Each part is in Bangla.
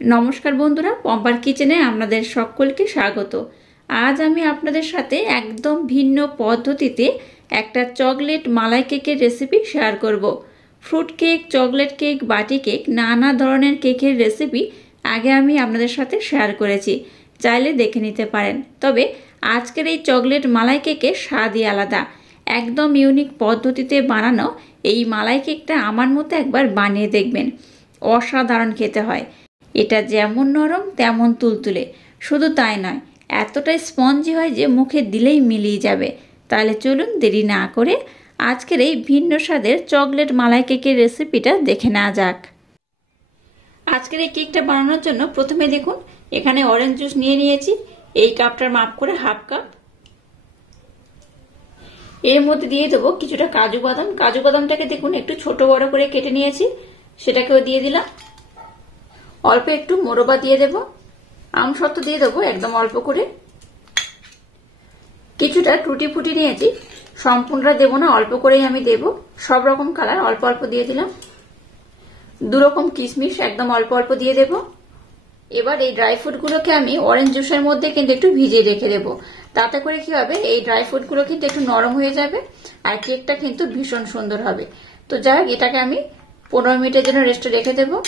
নমস্কার বন্ধুরা, পম্পার কিচেনে আপনাদের সকলকে স্বাগত। আজ আমি আপনাদের সাথে একদম ভিন্ন পদ্ধতিতে একটা চকলেট মালাই কেকের রেসিপি শেয়ার করব। ফ্রুট কেক, চকলেট কেক, বাটি কেক, নানা ধরনের কেকের রেসিপি আগে আমি আপনাদের সাথে শেয়ার করেছি, চাইলে দেখে নিতে পারেন। তবে আজকের এই চকলেট মালাই কেকের স্বাদই আলাদা, একদম ইউনিক পদ্ধতিতে বানানো এই মালাই কেকটা আমার মতো একবার বানিয়ে দেখবেন, অসাধারণ খেতে হয়। এটা যেমন নরম তেমন তুলতুলে, শুধু তাই নয়, এতটাই স্পঞ্জি হয় যে মুখে দিলেই মিলিয়ে যাবে। তাহলে চলুন দেরি না করে আজকের এই ভিন্ন স্বাদের চকলেট মালাই কেকের রেসিপিটা দেখে নেওয়া যাক। আজকের এই কেকটা বানানোর জন্য প্রথমে দেখুন এখানে অরেঞ্জ জুস নিয়ে নিয়েছি, এই কাপটার মাপ করে হাফ কাপ। এর মধ্যে দিয়ে দেবো কিছুটা কাজু বাদাম। কাজু বাদামটাকে দেখুন একটু ছোট বড় করে কেটে নিয়েছি, সেটাকেও দিয়ে দিলাম। অল্প একটু মোরব্বা দিয়ে দেব, আমসত্ত্ব দিয়ে দেবো একদম অল্প করে। কিছুটা টুটি ফুটি নিয়েছি, সম্পূর্ণটা দেবো না, অল্প করেই আমি দেব। সব রকম কালার অল্প অল্প দিয়ে দিলাম। 2 রকম কিশমিশ একদম অল্প অল্প দিয়ে দেব। এবার এই ড্রাই ফ্রুটগুলোকে আমি অরেঞ্জ জুসের মধ্যে কিন্তু একটু ভিজিয়ে রেখে দেবো। তাতে করে কি হবে, এই ড্রাই ফ্রুটগুলো কিন্তু একটু নরম হয়ে যাবে আর কেকটা কিন্তু ভীষণ সুন্দর হবে। তো যাই হোক, এটাকে আমি 15 মিনিটের জন্য রেস্টে রেখে দেবো।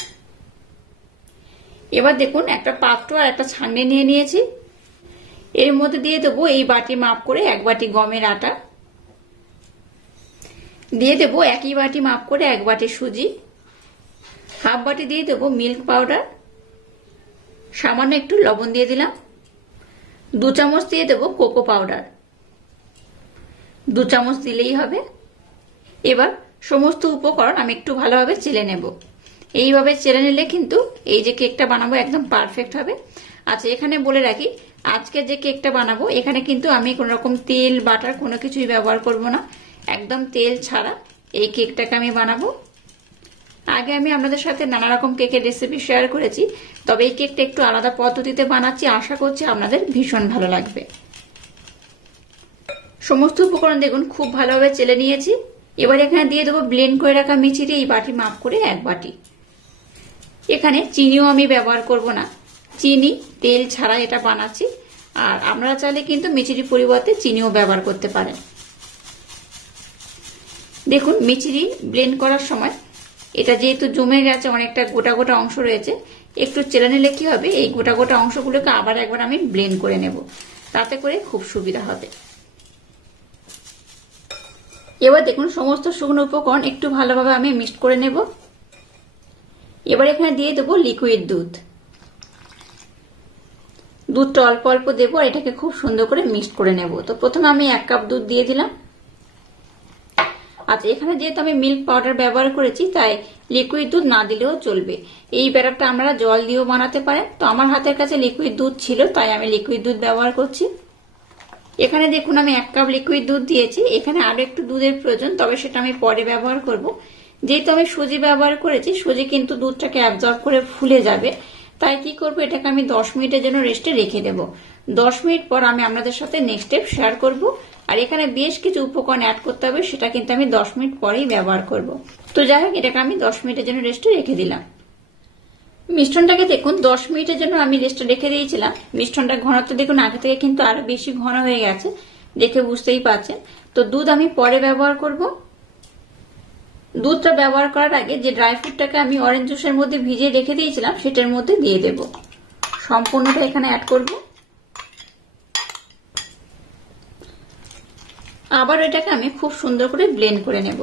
এবার দেখুন একটা পাত্র আর একটা ছাঁকনি নিয়ে নিয়েছি, এর মধ্যে দিয়ে দেবো এই বাটি মাপ করে 1 বাটি গমের আটা, দিয়ে দেবো একই বাটি মাপ করে 1 বাটি সুজি, হাফ বাটি দিয়ে দেবো মিল্ক পাউডার, সামান্য একটু লবণ দিয়ে দিলাম, 2 চামচ দিয়ে দেবো কোকো পাউডার, 2 চামচ দিলেই হবে। এবার সমস্ত উপকরণ আমি একটু ভালোভাবে চেলে নেব। এইভাবে চেলে নিলে কিন্তু এই যে কেকটা বানাবো একদম পারফেক্ট হবে। আচ্ছা, এখানে বলে রাখি, আজকে যে কেকটা বানাবো এখানে কিন্তু আমি কোনো রকম তেল বাটার কোনো কিছুই ব্যবহার করব না, একদম তেল ছাড়া এই কেকটাকে আমি বানাবো। আগে আমি আপনাদের সাথে নানা রকম কেকের রেসিপি শেয়ার করেছি, তবে এই কেকটা একটু আলাদা পদ্ধতিতে বানাচ্ছি, আশা করছি আপনাদের ভীষণ ভালো লাগবে। সমস্ত উপকরণ দেখুন খুব ভালোভাবে চেলে নিয়েছি। এবার এখানে দিয়ে দেবো ব্লেন্ড করে রাখা মিচিরি, এই বাটি মাপ করে 1 বাটি। এখানে চিনিও আমি ব্যবহার করব না, চিনি তেল ছাড়া এটা বানাচ্ছি। আর আপনারা চাইলে কিন্তু মিচিরি পরিবর্তে চিনিও ব্যবহার করতে পারেন। দেখুন মিচিরি ব্লেন্ড করার সময় এটা যেহেতু জমে গেছে, অনেকটা গোটা গোটা অংশ রয়েছে, একটু চেলে নিলে কি হবে, এই গোটা গোটা অংশগুলোকে আবার একবার আমি ব্লেন্ড করে নেব, তাতে করে খুব সুবিধা হবে। এবার দেখুন সমস্ত শুকনো উপকরণ একটু ভালোভাবে আমি মিক্সড করে নেব। এবার এখানে দিয়ে দেবো লিকুইড দুধ। দুধটা অল্প অল্প দেবো আর এটাকে খুব সুন্দর করে মিক্সড করে নেব। তো প্রথমে আমি 1 কাপ দুধ দিয়ে দিলাম। আচ্ছা, এখানে যেহেতু আমি মিল্ক পাউডার ব্যবহার করেছি তাই লিকুইড দুধ না দিলেও চলবে। এই ব্যাটারটা আপনারা জল দিয়েও বানাতে পারেন, তো আমার হাতের কাছে লিকুইড দুধ ছিল তাই আমি লিকুইড দুধ ব্যবহার করছি। এখানে দেখুন আমি 1 কাপ লিকুইড দুধ দিয়েছি, এখানে আরো একটু দুধের প্রয়োজন, তবে সেটা আমি পরে ব্যবহার করব। যেহেতু আমি সুজি ব্যবহার করেছি, সুজি কিন্তু দুধটাকে অ্যাবজর্ব করে ফুলে যাবে, তাই কি করব, এটাকে আমি 10 মিনিটের জন্য রেস্টে রেখে দেব। 10 মিনিট পর আমি আপনাদের সাথে নেক্সট স্টেপ শেয়ার করব। আর এখানে বেশ কিছু উপকরণ অ্যাড করতে হবে, সেটা কিন্তু আমি 10 মিনিট পরেই ব্যবহার করব। তো যাই হোক, এটাকে আমি 10 মিনিটের জন্য রেস্টে রেখে দিলাম। মিশ্রণটাকে দেখুন 10 মিনিটের জন্য আমি রেস্টে রেখে দিয়েছিলাম। মিশ্রণটা ঘনত্ব দেখুন আগে থেকে কিন্তু আরো বেশি ঘন হয়ে গেছে, দেখে বুঝতেই পারছেন। তো দুধ আমি পরে ব্যবহার করব। দুধটা ব্যবহার করার আগে যে ড্রাই ফ্রুটটাকে আমি অরেঞ্জ জুসের মধ্যে ভিজিয়ে রেখে দিয়েছিলাম সেটার মধ্যে দিয়ে দেব, সম্পূর্ণটা এখানে অ্যাড করব। আবার এটাকে আমি খুব সুন্দর করে ব্লেন্ড করে নেব।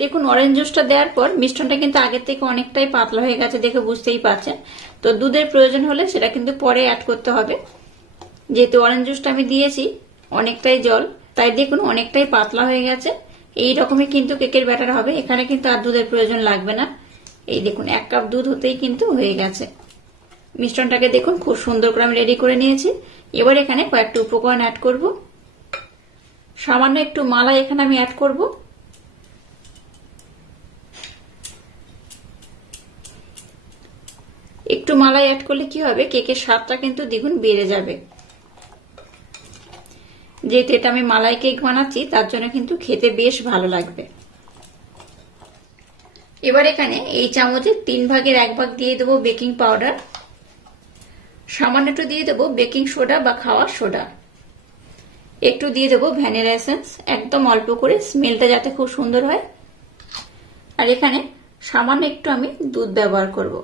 দেখুন অরেঞ্জ জুসটা দেওয়ার পর মিশ্রণটা কিন্তু আগের থেকে অনেকটাই পাতলা হয়ে গেছে, দেখে বুঝতেই পারছেন। তো দুধের প্রয়োজন হলে সেটা কিন্তু পরে অ্যাড করতে হবে। যেহেতু অরেঞ্জ জুসটা আমি দিয়েছি অনেকটাই জল, তাই দেখুন অনেকটাই পাতলা হয়ে গেছে। এই রকমই কিন্তু কেকের ব্যাটার হবে, এখানে কিন্তু আর দুধের প্রয়োজন লাগবে না। এই দেখুন 1 কাপ দুধ হতেই কিন্তু হয়ে গেছে। মিশ্রণটাকে দেখুন খুব সুন্দর করে আমি রেডি করে নিয়েছি। এবার এখানে কয়েকটা উপকরণ অ্যাড করব। সামান্য একটু মালাই এখানে আমি অ্যাড করব। একটু মালাই অ্যাড করলে কি হবে, কেকের স্বাদটা কিন্তু দ্বিগুণ বেড়ে যাবে। যেহেতু এটা আমি মালাই কেক বানাচ্ছি তার জন্য কিন্তু খেতে বেশ ভালো লাগবে। এবার এখানে এই চামচের 3 ভাগের 1 ভাগ দিয়ে দেবো বেকিং পাউডার। সামান্য একটু দিয়ে দেবো বেকিং সোডা বা খাওয়ার সোডা, একটু দিয়ে দেবো ভ্যানিলা এসেন্স, একদম অল্প করে, স্মেলটা যাতে খুব সুন্দর হয়। আর এখানে সামান্য একটু আমি দুধ ব্যবহার করব।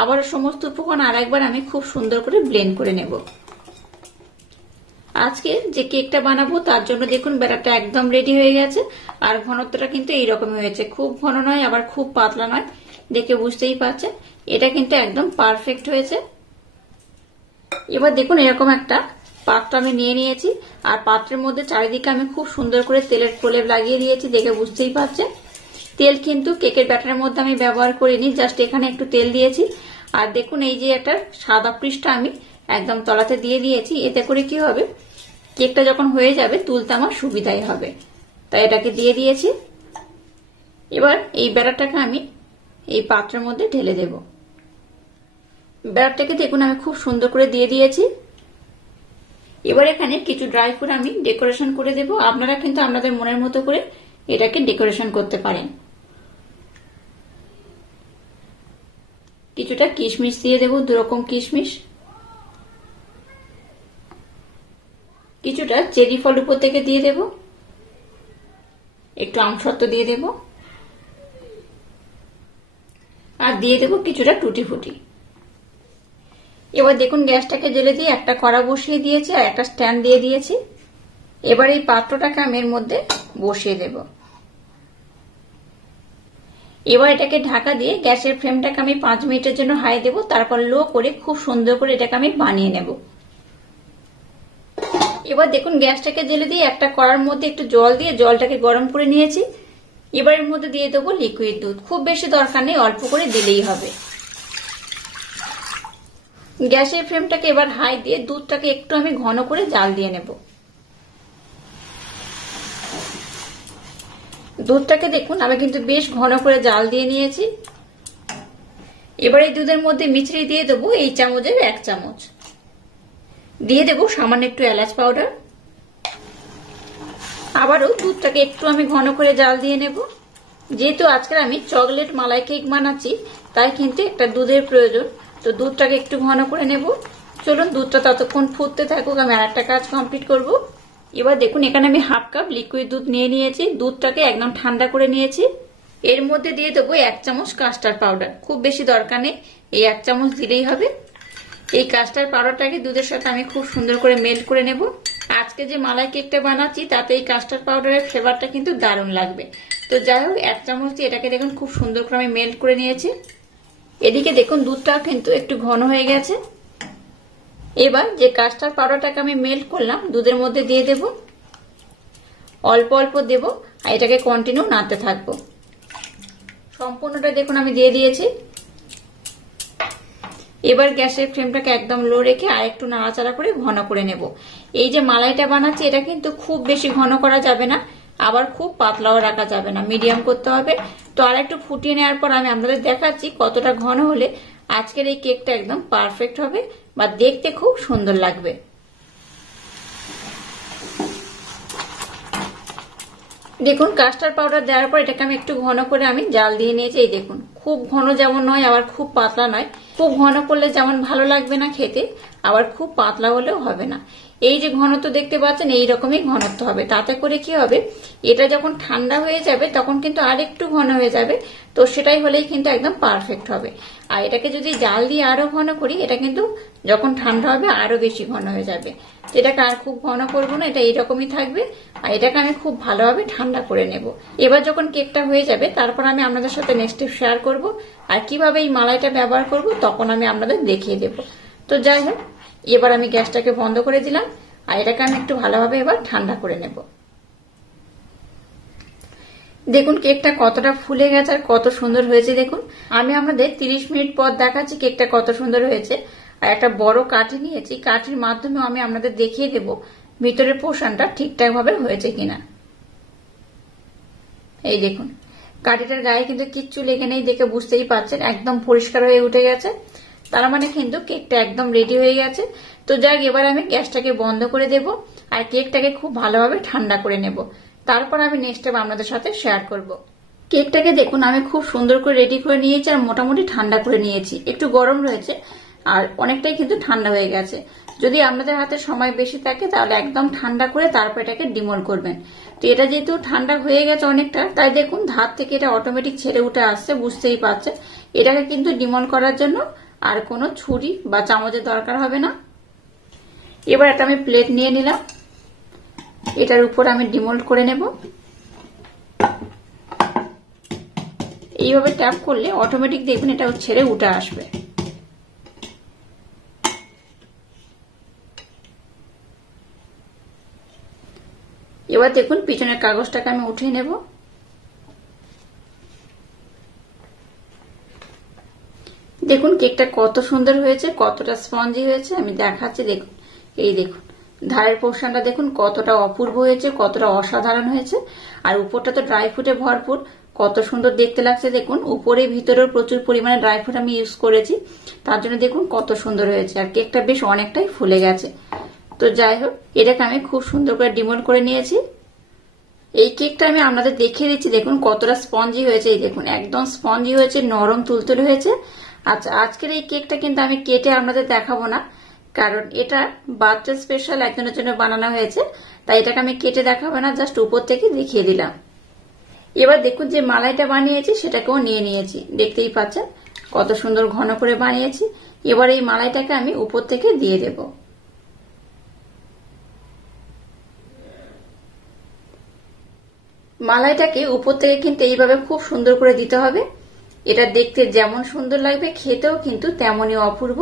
আবার সমস্ত উপকরণ আরেকবার আমি খুব সুন্দর করে ব্লেন্ড করে নেব। আজকে যে কেকটা বানাবো তার জন্য দেখুন ব্যাটারটা একদম রেডি হয়ে গেছে। আর ঘনত্বটা কিন্তু এইরকমই হয়েছে, খুব ঘন নয় আবার খুব পাতলা নয়, দেখে বুঝতেই পারছেন এটা কিন্তু একদম পারফেক্ট হয়েছে। এবার দেখুন এরকম একটা পাত্র আমি নিয়ে নিয়েছি, আর পাত্রের মধ্যে চারিদিকে আমি খুব সুন্দর করে তেলের প্রলেপ লাগিয়ে দিয়েছি, দেখে বুঝতেই পারছেন। তেল কিন্তু কেকের ব্যাটারের মধ্যে আমি ব্যবহার করিনি, জাস্ট এখানে একটু তেল দিয়েছি। আর দেখুন এই যে একটা সাদা পৃষ্ঠা আমি একদম তলাতে দিয়ে দিয়েছি, এতে করে কি হবে কেকটা যখন হয়ে যাবে তুলতে আমার সুবিধাই হবে, তাই এটাকে দিয়ে দিয়েছি। এবার এই ব্যাটারটাকে আমি এই পাত্রের মধ্যে ঢেলে দেব। ব্যাটারটাকে দেখুন আমি খুব সুন্দর করে দিয়ে দিয়েছি। এবার এখানে কিছু ড্রাই ফ্রুট আমি ডেকোরেশন করে দেব, আপনারা কিন্তু আপনাদের মনের মতো করে এটাকে ডেকোরেশন করতে পারেন। কিছুটা কিশমিশ দিয়ে দেব, 2 রকম কিশমিশ, কিছুটা চেরি ফল উপর থেকে দিয়ে দেব, একটু আমসত্ব দিয়ে দেব, আর দিয়ে দেব কিছুটা টুটি ফুটি। এবার দেখুন গ্যাসটাকে জ্বেলে দিয়ে একটা কড়া বসিয়ে দিয়েছি আর একটা স্ট্যান্ড দিয়ে দিয়েছি। এবার এই পাত্রটাকে আমি এর মধ্যে বসিয়ে দেব। এবার এটাকে ঢাকা দিয়ে গ্যাসের ফ্লেমটাকে আমি 5 মিনিটের জন্য হাই দেব, তারপর লো করে খুব সুন্দর করে এটাকে আমি বানিয়ে নেব। এবার দেখুন গ্যাসটাকে জ্বেলে দিয়ে একটা কড়ার মধ্যে একটু জল দিয়ে জলটাকে গরম করে নিয়েছি। এবার এর মধ্যে দিয়ে দেবো লিকুইড দুধ, খুব বেশি দরকার নেই, অল্প করে দিলেই হবে। গ্যাসের ফ্লেমটাকে এবার হাই দিয়ে দুধটাকে একটু আমি ঘন করে জাল দিয়ে নেব। দুধটাকে দেখুন আমি কিন্তু বেশ ঘন করে জাল দিয়ে নিয়েছি। এবার এই দুধের মধ্যে মিছরি দিয়ে দেবো এই চামচের 1 চামচ, দিয়ে দেবো সামান্য একটু এলাচ পাউডার। আবারও দুধটাকে একটু আমি ঘন করে জাল দিয়ে নেব। যেহেতু আজকে আমি চকলেট মালাই কেক বানাচ্ছি তাই কিন্তু একটা দুধের প্রয়োজন, তো দুধটাকে একটু ঘন করে নেব। চলুন দুধটা ততক্ষণ ফুটতে থাকুক, আমি আরেকটা কাজ কমপ্লিট করব। এবার দেখুন এখানে আমি 1/2 কাপ লিকুইড দুধ নিয়ে নিয়েছি, দুধটাকে একদম ঠান্ডা করে নিয়েছি। এর মধ্যে দিয়ে দেবো 1 চামচ কাস্টার্ড পাউডার, খুব বেশি দরকার নেই, এই 1 চামচ দিলেই হবে। এই কাস্টার্ড পাউডারটাকে দুধের সাথে আমি খুব সুন্দর করে মেল্ট করে নেব। আজকে যে মালাই কেকটা বানাচ্ছি তাতে এই কাস্টার্ড পাউডারের ফ্লেভারটা কিন্তু দারুণ লাগবে। তো যাই হোক 1 চামচ দিয়ে এটাকে দেখুন খুব সুন্দর করে আমি মেল্ট করে নিয়েছি। এদিকে দেখুন দুধটাও কিন্তু একটু ঘন হয়ে গেছে। এবার যে কাস্টার্ড পাউডারটাকে আমি মেল্ট করলাম দুধের মধ্যে দিয়ে দেব, অল্প অল্প দেব, আর এটাকে কন্টিনিউ নাড়তে থাকবো। সম্পূর্ণটা দেখুন আমি দিয়ে দিয়েছি। এবার গ্যাসের ফ্লেমটাকে একদম লো রেখে আর একটু নাড়াচাড়া করে ঘন করে নেব। এই যে মালাইটা বানাচ্ছি এটা কিন্তু খুব বেশি ঘন করা যাবে না, আবার খুব পাতলাও রাখা যাবে না, মিডিয়াম করতে হবে। তো আর একটু ফুটিয়ে নেওয়ার পর আমি আপনাদের দেখাচ্ছি কতটা ঘন হলে আজকের এই কেকটা একদম পারফেক্ট হবে বা দেখতে খুব সুন্দর লাগবে। দেখুন কাস্টার্ড পাউডার দেওয়ার পর এটাকে আমি একটু ঘন করে আমি জাল দিয়ে নিয়েছি। এই দেখুন খুব ঘন যেমন নয় আবার খুব পাতলা নয়, খুব ঘন করলে যেমন ভালো লাগবে না খেতে, আবার খুব পাতলা হলেও হবে না। এই যে ঘনত্ব দেখতে পাচ্ছেন এইরকমই ঘনত্ব হবে। তাতে করে কি হবে এটা যখন ঠান্ডা হয়ে যাবে তখন কিন্তু আর একটু ঘন হয়ে যাবে, তো সেটাই হলেই কিন্তু একদম পারফেক্ট হবে। আর এটাকে যদি জাল দিয়ে আরো ঘন করি এটা কিন্তু যখন ঠান্ডা হবে আরো বেশি ঘন হয়ে যাবে। তো এটাকে আর খুব ঘন করবো না, এটা এইরকমই থাকবে। আর এটাকে আমি খুব ভালোভাবে ঠান্ডা করে নেব। এবার যখন কেকটা হয়ে যাবে তারপর আমি আপনাদের সাথে নেক্সট স্টেপ শেয়ার করব, আর কিভাবে এই মালাইটা ব্যবহার করব তখন আমি আপনাদের দেখিয়ে দেব। তো যাই হোক এবার আমি গ্যাসটাকে বন্ধ করে দিলাম, আর এটাকে আমি একটু ভালোভাবে এবার ঠান্ডা করে নেব। দেখুন কেকটা কতটা ফুলে গেছে আর কত সুন্দর হয়েছে। দেখুন আমি আপনাদের 30 মিনিট পর দেখাচ্ছি কেকটা কত সুন্দর হয়েছে। আর একটা বড় কাঠি নিয়েছি, কাঠির মাধ্যমে আমি আপনাদের দেখিয়ে দেব ভিতরের পোর্শনটা ঠিকঠাক ভাবে হয়েছে কিনা। এই দেখুন কাঠিটার গায়ে কিন্তু কিচ্ছু লেগে নেই, দেখে বুঝতেই পারছেন একদম পরিষ্কার হয়ে উঠে গেছে। তার মানে কিন্তু কেকটা একদম রেডি হয়ে গেছে। তো যাক এবার আমি গ্যাসটাকে বন্ধ করে দেব আর কেকটাকে খুব ভালোভাবে ঠান্ডা করে নেব, তারপর আমি নেক্সট স্টেপ আপনাদের সাথে শেয়ার করব। কেকটাকে দেখুন আমি খুব সুন্দর করে রেডি করে নিয়েছি আর মোটামুটি ঠান্ডা করে নিয়েছি। একটু গরম রয়েছে আর অনেকটাই কিন্তু ঠান্ডা হয়ে গেছে। যদি আপনাদের হাতে সময় বেশি থাকে তাহলে একদম ঠান্ডা করে তারপর এটাকে ডিমোল্ড করবেন। তো এটা যেহেতু ঠান্ডা হয়ে গেছে অনেকটা, তাই দেখুন ধার থেকে এটা অটোমেটিক ছেড়ে উঠে আসছে, বুঝতেই পারছেন। এটাকে কিন্তু ডিমোল্ড করার জন্য আর কোনো ছুরি বা চামচের দরকার হবে না। এবার একটা আমি প্লেট নিয়ে নিলাম, এটার উপর আমি ডিমোল্ড করে নেব। এইভাবে ট্যাপ করলে অটোমেটিক দেখুন এটা ছেড়ে উঠে আসবে। এবার দেখুন পিছনের কাগজটাকে আমি উঠিয়ে নেব। দেখুন কেকটা কত সুন্দর হয়েছে, কতটা স্পঞ্জি হয়েছে আমি দেখাচ্ছি। দেখুন এই দেখুন ধারের পোর্শনটা দেখুন কতটা অপূর্ব হয়েছে, কতটা অসাধারণ হয়েছে। আর উপরটা তো ড্রাই ফ্রুটে ভরপুর, কত সুন্দর দেখতে লাগছে। দেখুন উপরে ভিতরেও প্রচুর পরিমাণে ড্রাই ফ্রুট আমি ইউজ করেছি, তার জন্য দেখুন কত সুন্দর হয়েছে। আর কেকটা বেশ অনেকটাই ফুলে গেছে। তো যাই হোক এটাকে আমি খুব সুন্দর করে ডিমোল্ড করে নিয়েছি। এই কেকটা আমি আপনাদের দেখিয়ে দিচ্ছি, দেখুন কতটা স্পঞ্জি হয়েছে। এই দেখুন একদম স্পঞ্জি হয়েছে, নরম তুলতুলে হয়েছে। আচ্ছা আজকের এই কেকটা কিন্তু আমি কেটে আপনাদের দেখাবো না, কারণ এটা বার্থডে স্পেশাল একজনের জন্য বানানো হয়েছে, তাই এটাকে আমি কেটে দেখাবো না, জাস্ট উপর থেকে দেখিয়ে দিলাম। এবার দেখুন যে মালাইটা বানিয়েছি সেটাকেও নিয়ে নিয়েছি, দেখতেই পাচ্ছেন কত সুন্দর ঘন করে বানিয়েছি। এবার এই মালাইটাকে আমি উপর থেকে দিয়ে দেব। মালাইটাকে উপর থেকে কিন্তু এইভাবে খুব সুন্দর করে দিতে হবে। এটা দেখতে যেমন সুন্দর লাগবে খেতেও কিন্তু তেমনই অপূর্ব।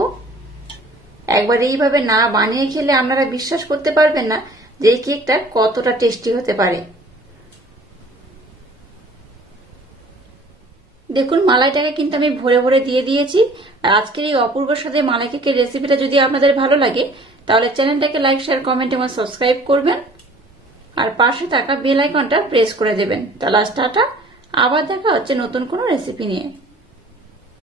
একবার এইভাবে না বানিয়ে খেলে আপনারা বিশ্বাস করতে পারবেন না যে এই কেকটা কতটা টেস্টি হতে পারে। দেখুন মালাইটাকে কিন্তু আমি ভরে ভরে দিয়ে দিয়েছি। আর আজকের এই অপূর্ব স্বাদে মালাই কেকের রেসিপিটা যদি আপনাদের ভালো লাগে তাহলে চ্যানেলটাকে লাইক, শেয়ার, কমেন্ট এবং সাবস্ক্রাইব করবেন। আর পাশে থাকা বেল আইকনটা প্রেস করে দেবেন। তাহলে টাটা, আবার দেখা হচ্ছে নতুন কোনো রেসিপি নিয়ে।